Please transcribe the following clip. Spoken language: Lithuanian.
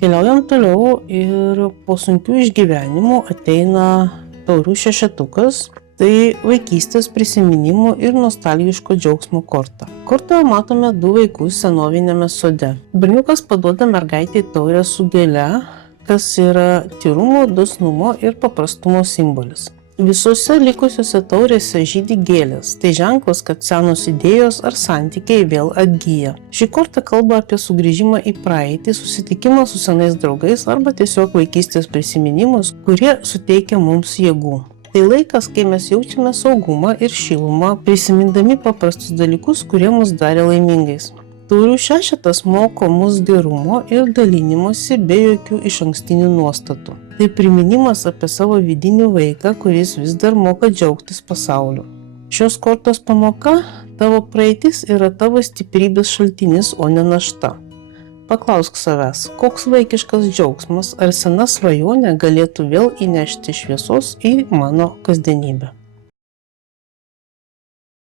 Keliaujam toliau ir po sunkių išgyvenimų ateina taurių šešetukas. Tai vaikystės prisiminimų ir nostalgiško džiaugsmo korta. Kortoje matome 2 vaikus senovinėme sode. Berniukas paduoda mergaitei taurę su gėle, kas yra tyrumo, dosnumo ir paprastumo simbolis. Visose likusiuose taurėse žydi gėlės, tai ženklas, kad senos idėjos ar santykiai vėl atgyja. Ši korta kalba apie sugrįžimą į praeitį, susitikimą su senais draugais arba tiesiog vaikystės prisiminimus, kurie suteikia mums jėgų. Tai laikas, kai mes jaučiame saugumą ir šilumą, prisimindami paprastus dalykus, kurie mus darė laimingais. Taurių šešetas moko mus gerumo ir dalinimosi be jokių išankstinių nuostatų. Tai priminimas apie savo vidinį vaiką, kuris vis dar moka džiaugtis pasauliu. Šios kortos pamoka – tavo praeitis yra tavo stiprybės šaltinis, o ne našta. Paklausk savęs, koks vaikiškas džiaugsmas ar sena svajonė galėtų vėl įnešti šviesos į mano kasdienybę.